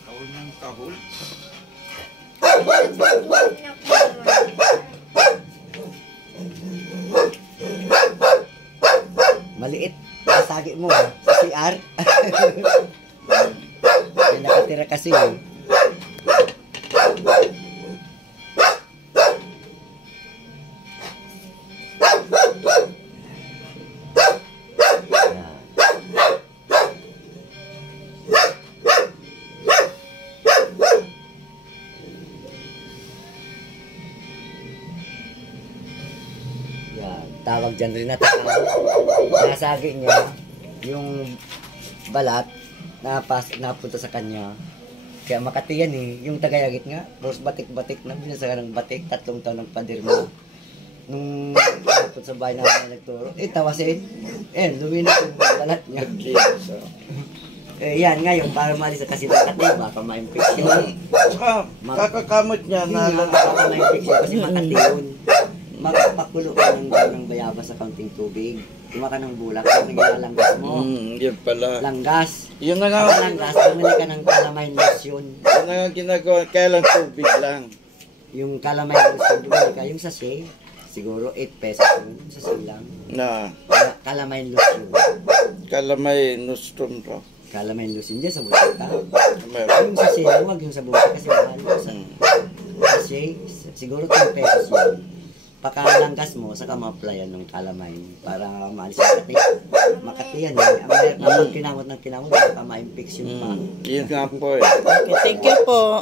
Kahul ng kahul. Maliit. Masagi mo sa CR. May nakatira kasi yun. Tawag dyan rin na nasagi niya yung balat napunta sa kanya. Kaya Makati yan eh. Yung Tagayagit nga, Rose batik-batik na binasa ng batik, 3 taon ng pader mo. Nung napunta sa bahay namin nagturo, tawasin. Luminak yung balat niya. Yan ngayon, para maalis kasi Makati, baka ma-infection. Kakakamot niya na baka ma-infection kasi Makati yun. Magpakulo ka ng bayabas sa kaunting tubig. Tuma ka ng bulak, yung langgas mo. Yun pala. Langgas. Yun na nga. Langgas, bumili ka ng calamine lotion. Yun na nga ginagawa, kailang tubig lang. Yung calamine lotion, bumili ka, yung sachet, siguro 8 pesos yung sachet lang. Na. Calamine lotion. Calamine nostrum raw. Calamine lotion dyan sa butika. Meron. Yung sachet, huwag yung sa butika kasi mahal. Sachet, siguro 10 pesos yun. Pagkalanggas mo, saka ma-applyan ng calamine para maalis ang Makati yan eh. Ang kinamot ng kinamot, baka ma-infection pa. Yun nga po eh. Okay, thank you po.